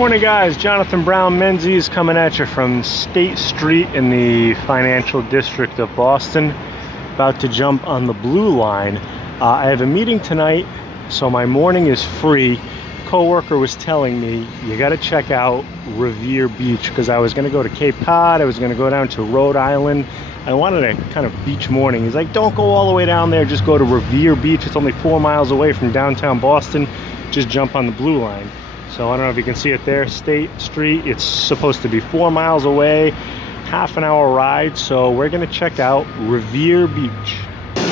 Morning guys, Jonathan Brown Menzies coming at you from State Street in the financial district of Boston. About to jump on the Blue Line. I have a meeting tonight, so my morning is free. Coworker was telling me you got to check out Revere Beach because I was going to go to Cape Cod, I was going to go down to Rhode Island. I wanted a kind of beach morning. He's like, don't go all the way down there, just go to Revere Beach. It's only 4 miles away from downtown Boston. Just jump on the Blue Line. So I don't know if you can see it there, State Street. It's supposed to be 4 miles away, half-an-hour ride. So we're gonna check out Revere Beach.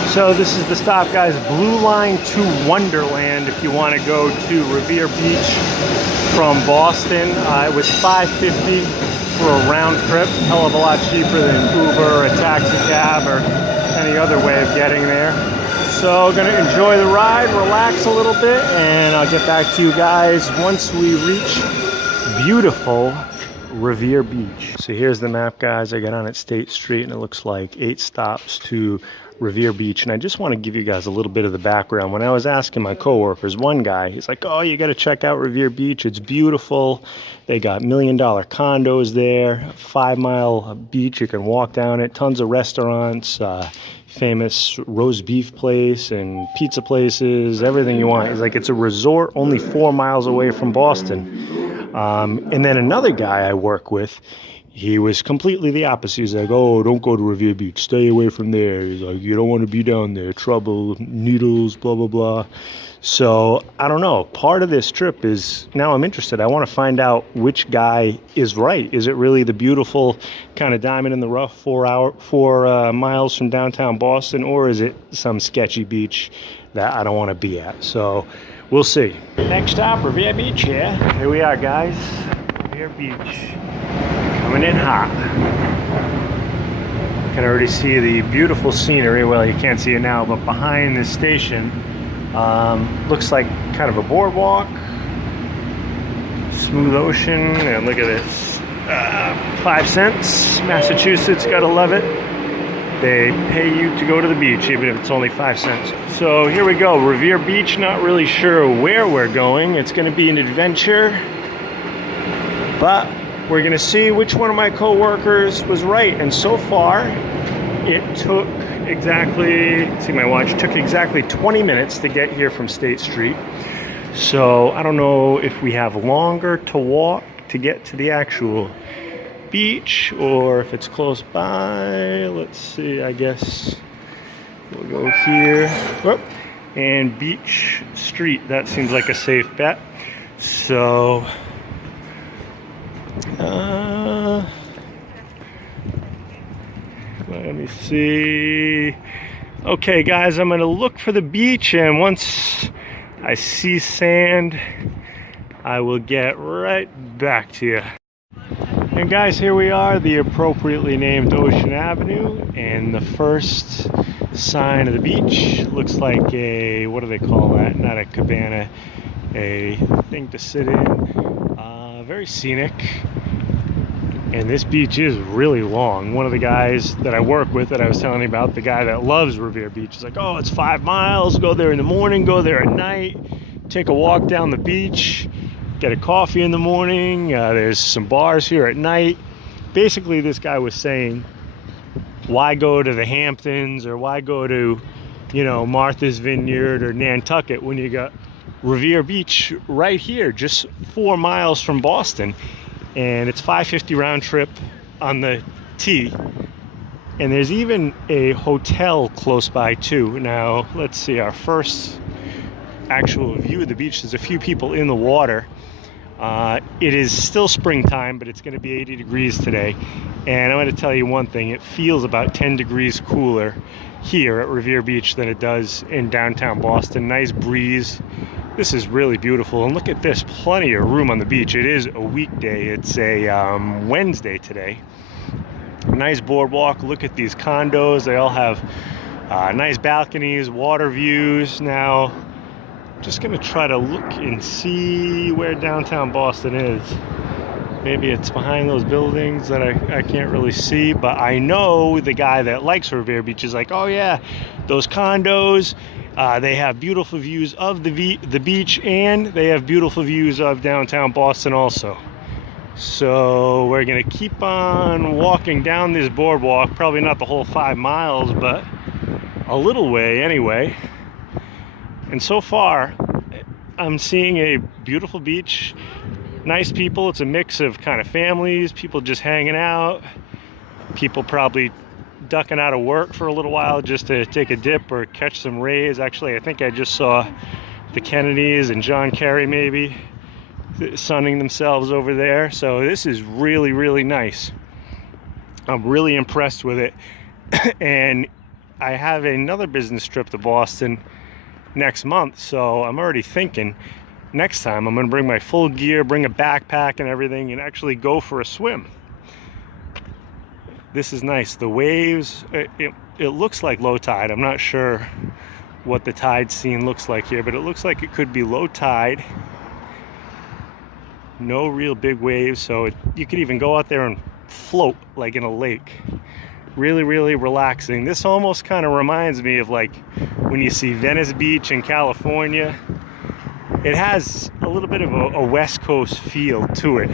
So this is the stop, guys. Blue Line to Wonderland if you want to go to Revere Beach from Boston. It was $5.50 for a round trip. Hell of a lot cheaper than Uber, a taxi cab, or any other way of getting there. So gonna enjoy the ride, relax a little bit, and I'll get back to you guys once we reach beautiful Revere Beach. So here's the map, guys. I got on at State Street and it looks like 8 stops to Revere Beach, and I just want to give you guys a little bit of the background. When I was asking my coworkers, one guy, he's like, oh, you got to check out Revere Beach. It's beautiful. They got $1 million condos there, 5-mile beach. You can walk down it, tons of restaurants, famous roast beef place and pizza places, everything you want. He's like, it's a resort only 4 miles away from Boston. And then another guy I work with, he was completely the opposite. He's like, oh, don't go to Revere Beach. Stay away from there. He's like, you don't want to be down there. Trouble, needles, blah, blah, blah. So, I don't know. Part of this trip is, now I'm interested. I want to find out which guy is right. Is it really the beautiful kind of diamond in the rough 4 miles from downtown Boston? Or is it some sketchy beach that I don't want to be at? So, we'll see. Next stop, Revere Beach, yeah. Here we are, guys. Revere Beach. Coming in hot. You can already see the beautiful scenery. Well, you can't see it now, but behind this station looks like kind of a boardwalk, smooth ocean, and look at this. 5 cents. Massachusetts, gotta love it. They pay you to go to the beach, even if it's only 5 cents. So here we go, Revere Beach. Not really sure where we're going. It's gonna be an adventure, but we're gonna see which one of my coworkers was right. And so far, it took exactly, see my watch, took exactly 20 minutes to get here from State Street. So I don't know if we have longer to walk to get to the actual beach or if it's close by. Let's see, I guess we'll go here. Whoop. And Beach Street, that seems like a safe bet. So, let me see. Okay, guys, I'm gonna look for the beach, and once I see sand, I will get right back to you. And guys, here we are, the appropriately named Ocean Avenue, and the first sign of the beach looks like a, what do they call that? Not a cabana, a thing to sit in. Very scenic. And this beach is really long. One of the guys that I work with that I was telling you about, the guy that loves Revere Beach, is like, oh, it's 5 miles, go there in the morning, go there at night, take a walk down the beach, get a coffee in the morning, there's some bars here at night. Basically, this guy was saying, why go to the Hamptons or why go to, you know, Martha's Vineyard or Nantucket when you got Revere Beach right here, just 4 miles from Boston. And it's $5.50 round trip on the T, and there's even a hotel close by too. Now let's see, our first actual view of the beach, there's a few people in the water. It is still springtime, but it's going to be 80 degrees today, and I'm going to tell you one thing, it feels about 10 degrees cooler here at Revere Beach than it does in downtown Boston. Nice breeze. This is really beautiful, and look at this, plenty of room on the beach. It is a weekday, it's a Wednesday today. Nice boardwalk, look at these condos, they all have nice balconies, water views. Now, just gonna try to look and see where downtown Boston is. Maybe it's behind those buildings that I can't really see, but I know the guy that likes Revere Beach is like, oh yeah, those condos, They have beautiful views of the beach, and they have beautiful views of downtown Boston also. So we're gonna keep on walking down this boardwalk, probably not the whole 5 miles, but a little way anyway. And so far, I'm seeing a beautiful beach, nice people. It's a mix of kind of families, people just hanging out, people probably ducking out of work for a little while just to take a dip or catch some rays. Actually, I think I just saw the Kennedys and John Kerry maybe sunning themselves over there. So this is really, really nice. I'm really impressed with it. And I have another business trip to Boston next month, so I'm already thinking next time I'm gonna bring my full gear, bring a backpack and everything, and actually go for a swim. This is nice. The waves, it looks like low tide. I'm not sure what the tide scene looks like here, but it looks like it could be low tide. No real big waves, so you could even go out there and float like in a lake. Really, really relaxing. This almost kind of reminds me of like when you see Venice Beach in California. It has a little bit of a West Coast feel to it.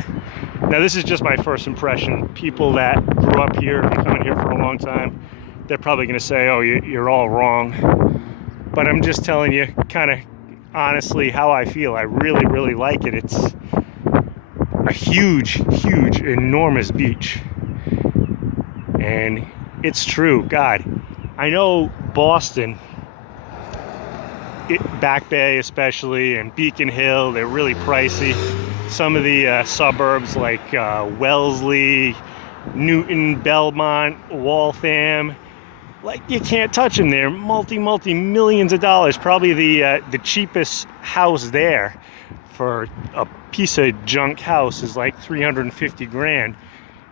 Now, this is just my first impression. People that grew up here and been coming here for a long time, they're probably going to say, oh, you're all wrong. But I'm just telling you kind of honestly how I feel. I really, really like it. It's a huge, huge, enormous beach. And it's true. God, I know Boston, Back Bay especially, and Beacon Hill, they're really pricey. Some of the suburbs like Wellesley, Newton, Belmont, Waltham, like you can't touch them. They're multi millions of dollars. Probably the cheapest house there for a piece of junk house is like 350 grand.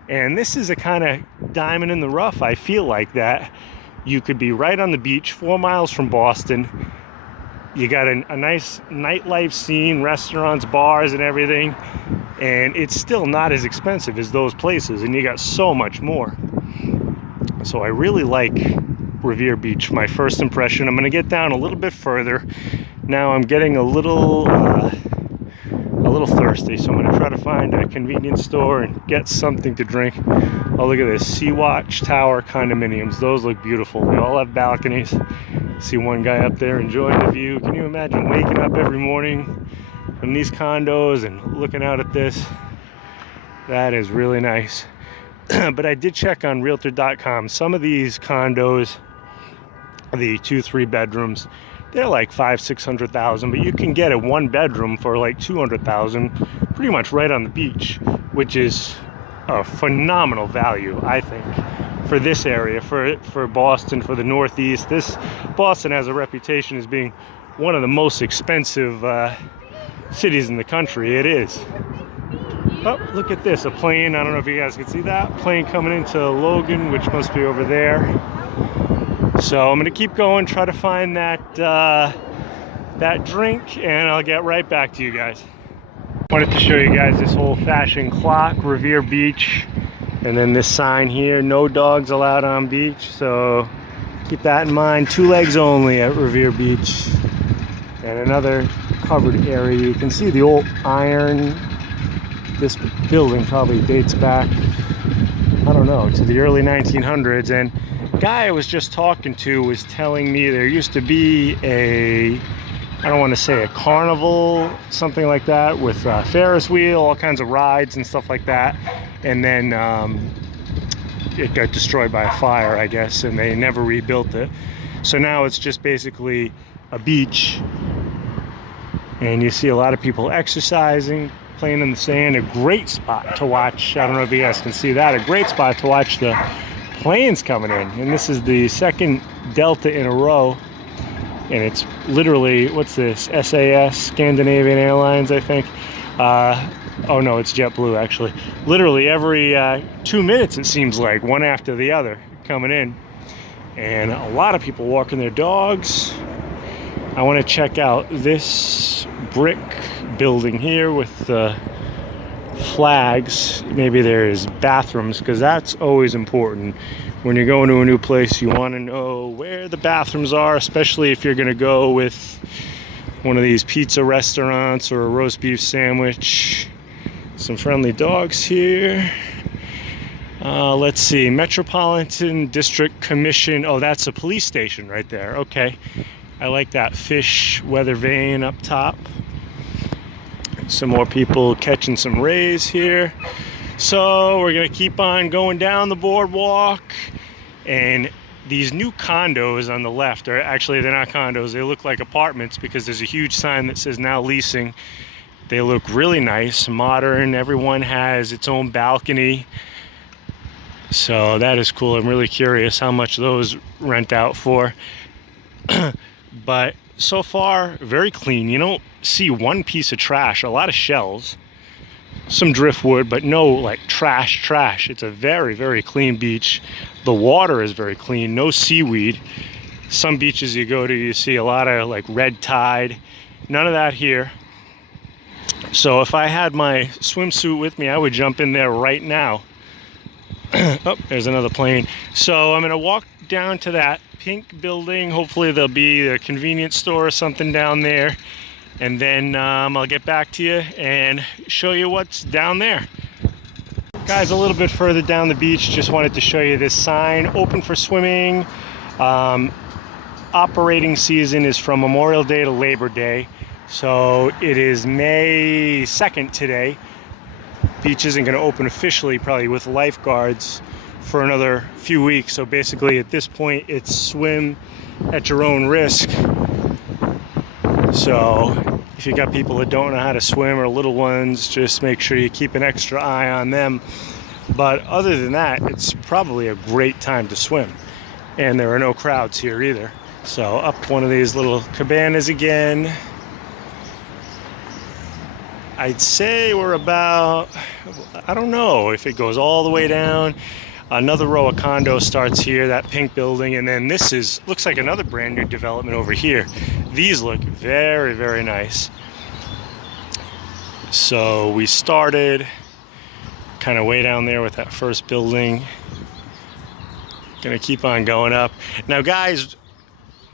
And this is a kind of diamond in the rough. I feel like that. You could be right on the beach, 4 miles from Boston. You got a nice nightlife scene, restaurants, bars, and everything. And it's still not as expensive as those places. And you got so much more. So I really like Revere Beach, my first impression. I'm going to get down a little bit further. Now I'm getting a little thirsty, so I'm going to try to find a convenience store and get something to drink. Oh, look at this. Sea-Watch Tower condominiums. Those look beautiful. They all have balconies. See one guy up there enjoying the view. Can you imagine waking up every morning from these condos and looking out at this? That is really nice. But I did check on realtor.com. Some of these condos, the 2-3 bedrooms, they're like $500,000-600,000, but you can get a 1-bedroom for like $200,000 pretty much right on the beach, which is a phenomenal value, I think, for this area, for Boston, for the Northeast. Boston has a reputation as being one of the most expensive cities in the country. It is. Oh, look at this, a plane. I don't know if you guys can see that plane coming into Logan, which must be over there. So I'm going to keep going, try to find that drink, and I'll get right back to you guys. Wanted to show you guys this old-fashioned clock, Revere Beach, and then this sign here, no dogs allowed on beach. So keep that in mind. 2 legs only at Revere Beach. And another covered area. You can see the old iron. This building probably dates back, I don't know, to the early 1900s. And guy I was just talking to was telling me there used to be I don't want to say a carnival, something like that, with a Ferris wheel, all kinds of rides and stuff like that. And then it got destroyed by a fire, I guess, and they never rebuilt it. So now it's just basically a beach. And you see a lot of people exercising, playing in the sand. A great spot to watch. I don't know if you guys can see that. A great spot to watch the planes coming in. And this is the second Delta in a row. And it's literally, what's this? SAS, Scandinavian Airlines, I think. Oh no, it's JetBlue actually. Literally every 2 minutes, it seems like, one after the other coming in. And a lot of people walking their dogs. I want to check out this brick building here with the flags. Maybe there's bathrooms, because that's always important. When you're going to a new place, you want to know where the bathrooms are, especially if you're going to go with one of these pizza restaurants or a roast beef sandwich. Some friendly dogs here. Let's see, Metropolitan District Commission. Oh, that's a police station right there. Okay, I like that fish weather vane up top. Some more people catching some rays here. So we're gonna keep on going down the boardwalk, and these new condos on the left are actually, they're not condos, they look like apartments because there's a huge sign that says now leasing. They look really nice, modern. Everyone has its own balcony. So that is cool. I'm really curious how much those rent out for. But so far, very clean. You don't see one piece of trash. A lot of shells, some driftwood, but no like trash. It's a very, very clean beach. The water is very clean. No seaweed. Some beaches you go to, you see a lot of like red tide. None of that here. So if I had my swimsuit with me, I would jump in there right now. Oh, there's another plane. So I'm going to walk down to that pink building. Hopefully there'll be a convenience store or something down there. And then I'll get back to you and show you what's down there. Guys, a little bit further down the beach, just wanted to show you this sign. Open for swimming. Operating season is from Memorial Day to Labor Day. So it is May 2nd today. Beach isn't going to open officially, probably with lifeguards, for another few weeks. So basically at this point it's swim at your own risk. So if you got people that don't know how to swim or little ones, just make sure you keep an extra eye on them. But other than that, it's probably a great time to swim, and there are no crowds here either. So up one of these little cabanas again. I'd say we're about, I don't know if it goes all the way down. Another row of condos starts here, that pink building, and then this looks like another brand new development over here. These look very, very nice. So we started kind of way down there with that first building. Gonna keep on going up. Now guys,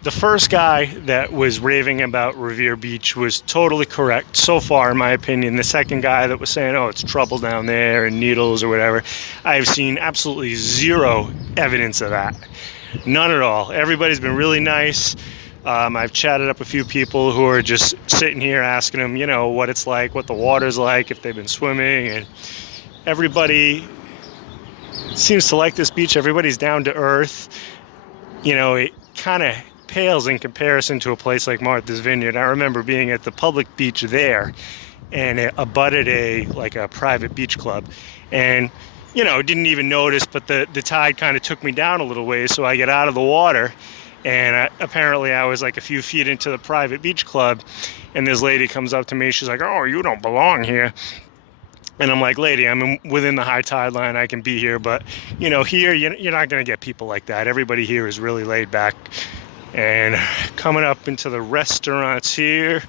the first guy that was raving about Revere Beach was totally correct so far, in my opinion. The second guy that was saying, oh, it's trouble down there and needles or whatever, I've seen absolutely zero evidence of that. None at all. Everybody's been really nice. I've chatted up a few people who are just sitting here asking them, you know, what it's like, what the water's like, if they've been swimming, and everybody seems to like this beach. Everybody's down to earth. You know, it kind of pales in comparison to a place like Martha's Vineyard. I remember being at the public beach there, and it abutted a private beach club, and you know, didn't even notice, but the tide kind of took me down a little ways, so I get out of the water, and apparently I was like a few feet into the private beach club, and this lady comes up to me. She's like, oh, you don't belong here. And I'm like, lady, I'm within the high tide line, I can be here, but you know, here you're not going to get people like that. Everybody here is really laid back. And coming up into the restaurants here,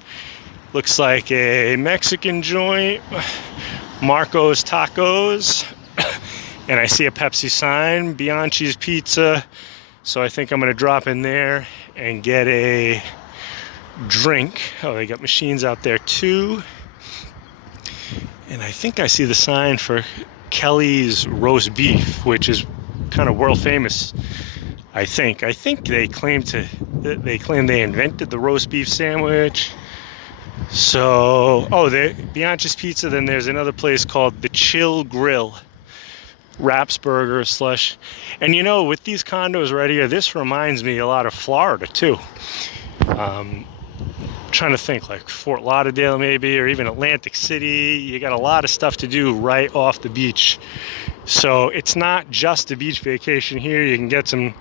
looks like a Mexican joint, Marco's Tacos, and I see a Pepsi sign, Bianchi's Pizza. So I think I'm going to drop in there and get a drink. Oh, they got machines out there too. And I think I see the sign for Kelly's roast beef, which is kind of world famous. I think they claim they invented the roast beef sandwich. So, oh, the Bianchi's Pizza. Then there's another place called the Chill Grill, wraps, burger, slush. And you know, with these condos right here, this reminds me a lot of Florida too. Trying to think, like Fort Lauderdale maybe, or even Atlantic City. You got a lot of stuff to do right off the beach. So it's not just a beach vacation here. You can get some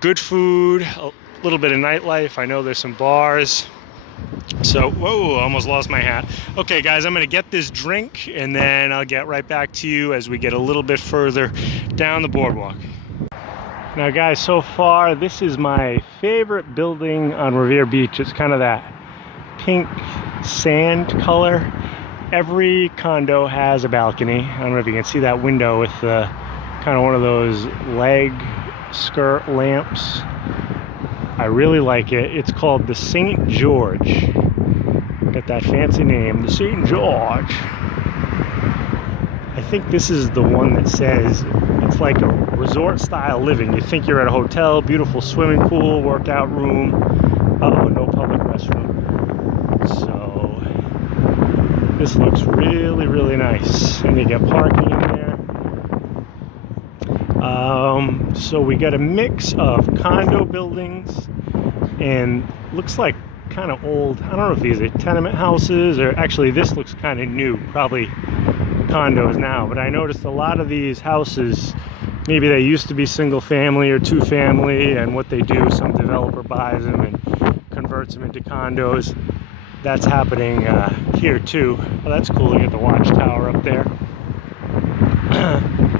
good food, a little bit of nightlife. I know there's some bars. So, whoa, almost lost my hat. Okay, guys, I'm going to get this drink, and then I'll get right back to you as we get a little bit further down the boardwalk. Now, guys, so far, this is my favorite building on Revere Beach. It's kind of that pink sand color. every condo has a balcony. I don't know if you can see that window with the kind of one of those leg skirt lamps. I really like it. It's called the St. George. Got that fancy name, the St. George. I think this is the one that says it's like a resort style living. You think you're at a hotel, beautiful swimming pool, workout room. Uh-oh, no public restroom. So this looks really, really nice. And you get parking in there. So we got a mix of condo buildings and looks like kind of old. I don't know if these are tenement houses, or actually this looks kind of new, probably condos now. But I noticed a lot of these houses, maybe they used to be single family or two family, and what they do, some developer buys them and converts them into condos. That's happening here too. Well, that's cool to get the watchtower up there.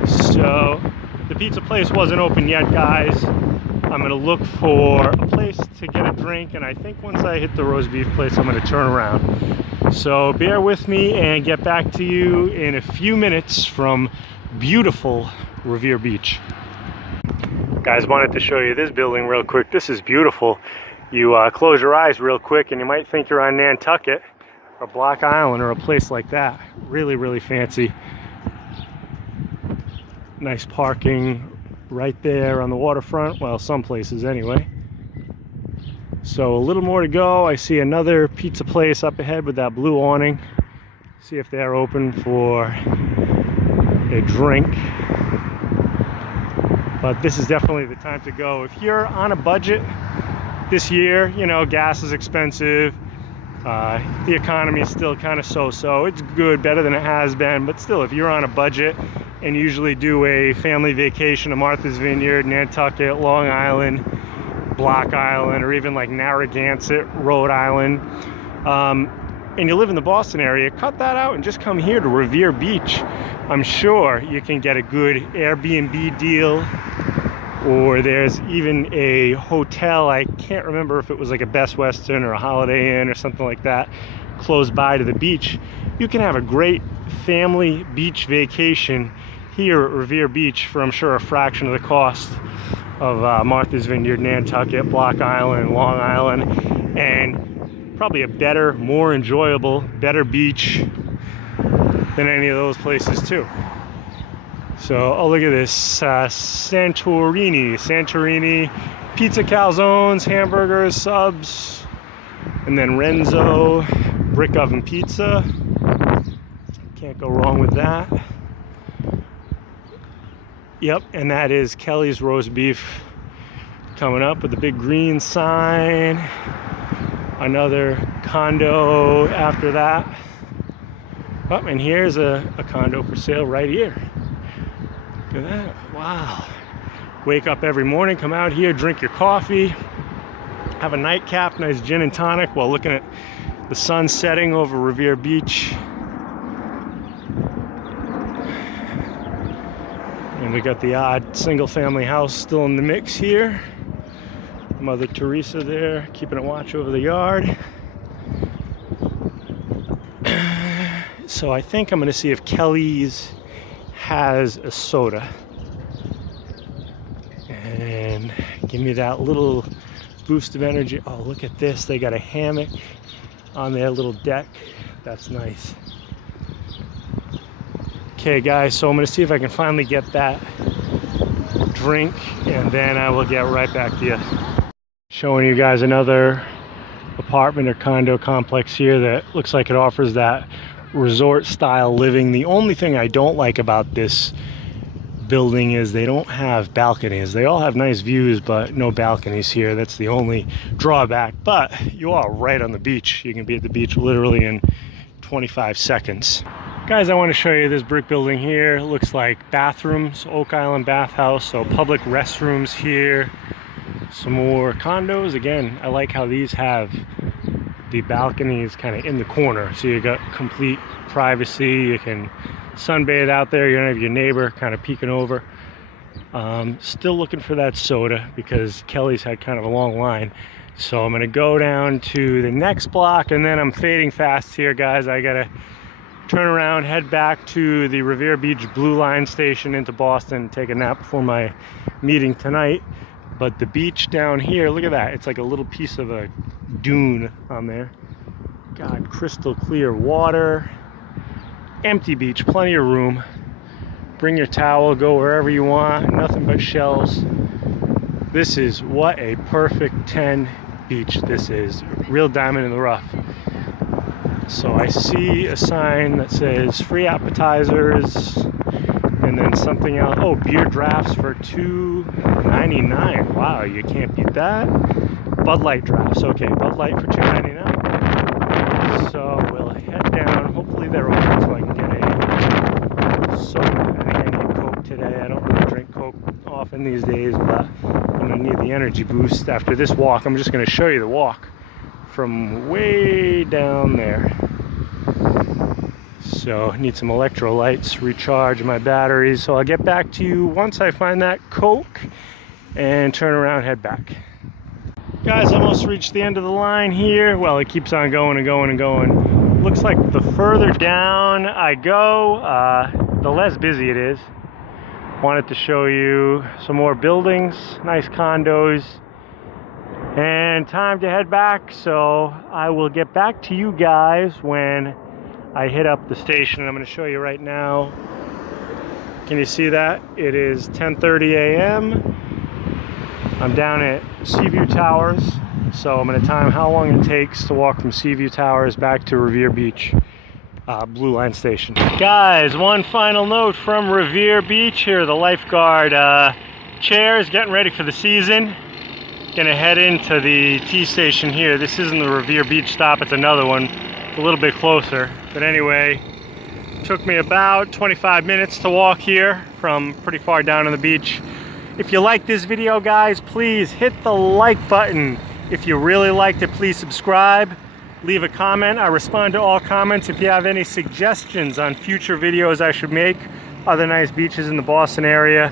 So the pizza place wasn't open yet, guys. I'm gonna look for a place to get a drink, and I think once I hit the roast beef place, I'm gonna turn around. So bear with me and get back to you in a few minutes from beautiful Revere Beach. Guys, wanted to show you this building real quick. This is beautiful. You close your eyes real quick and you might think you're on Nantucket or Block Island or a place like that. Really, really fancy. Nice parking right there on the waterfront. Well, some places anyway. So a little more to go. I see another pizza place up ahead with that blue awning. See if they're open for a drink. But this is definitely the time to go. If you're on a budget this year, you know, gas is expensive. The economy is still kind of so-so. It's good, better than it has been, but still, if you're on a budget and usually do a family vacation to Martha's Vineyard, Nantucket, Long Island, Block Island, or even like Narragansett, Rhode Island, and you live in the Boston area, cut that out and just come here to Revere Beach. I'm sure you can get a good Airbnb deal, or there's even a hotel, I can't remember if it was like a Best Western or a Holiday Inn or something like that, close by to the beach. You can have a great family beach vacation here at Revere Beach for, I'm sure, a fraction of the cost of Martha's Vineyard, Nantucket, Block Island, Long Island, and probably a better, more enjoyable, better beach than any of those places too. So, oh, look at this, Santorini, pizza calzones, hamburgers, subs, and then Renzo, brick oven pizza. Can't go wrong with that. Yep, and that is Kelly's roast beef coming up with the big green sign. Another condo after that. Oh, and here's a condo for sale right here. Look at that. Wow. Wake up every morning, come out here, drink your coffee, have a nightcap, nice gin and tonic while looking at the sun setting over Revere Beach. And we got the odd single family house still in the mix here. Mother Teresa there, keeping a watch over the yard. So I think I'm gonna see if Kelly's has a soda. And give me that little boost of energy. Oh, look at this. They got a hammock on their little deck. That's nice. Okay, guys, so I'm going to see if I can finally get that drink, and then I will get right back to you. Showing you guys another apartment or condo complex here that looks like it offers that resort style living. The only thing I don't like about this building is they don't have balconies. They all have nice views, but no balconies here. That's the only drawback. But you are right on the beach. You can be at the beach literally in 25 seconds. Guys, I want to show you this brick building here. It looks like bathrooms, Oak Island bathhouse, so public restrooms here. Some more condos. Again, I like how these have the balconies kind of in the corner, so you got complete privacy. You can sunbathe out there. You don't have your neighbor kind of peeking over. Still looking for that soda because Kelly's had kind of a long line. So I'm gonna go down to the next block, and then I'm fading fast here, guys. I gotta turn around, head back to the Revere Beach Blue Line station into Boston, take a nap before my meeting tonight. But the beach down here, look at that. It's like a little piece of a dune on there. God, crystal clear water. Empty beach, plenty of room. Bring your towel, go wherever you want. Nothing but shells. This is what a perfect 10 beach this is. Real diamond in the rough. So I see a sign that says free appetizers, and then something else. Oh, beer drafts for $2.99. Wow, you can't beat that. Bud Light drafts. Okay, Bud Light for $2.99. So we'll head down. Hopefully they're open so I can get a soda. I think I need Coke today. I don't really drink Coke often these days, but I'm gonna need the energy boost after this walk. I'm just gonna show you the walk from way down there. So I need some electrolytes, recharge my batteries. So I'll get back to you once I find that Coke and turn around, head back. Guys, almost reached the end of the line here. Well, it keeps on going and going and going. Looks like the further down I go, the less busy it is. Wanted to show you some more buildings, nice condos, and time to head back. So I will get back to you guys when I hit up the station. I'm going to show you right now. Can you see that? It is 10:30 a.m. I'm down at Seaview Towers, so I'm going to time how long it takes to walk from Seaview Towers back to Revere Beach Blue Line Station. Guys, one final note from Revere Beach here. The lifeguard chair is getting ready for the season. Gonna head into the T station here. This isn't the Revere Beach stop, it's another one, a little bit closer. But anyway, took me about 25 minutes to walk here from pretty far down on the beach. If you like this video, guys, please hit the like button. If you really liked it, please subscribe. Leave a comment. I respond to all comments. If you have any suggestions on future videos I should make, other nice beaches in the Boston area,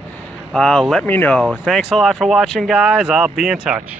let me know. Thanks a lot for watching, guys. I'll be in touch.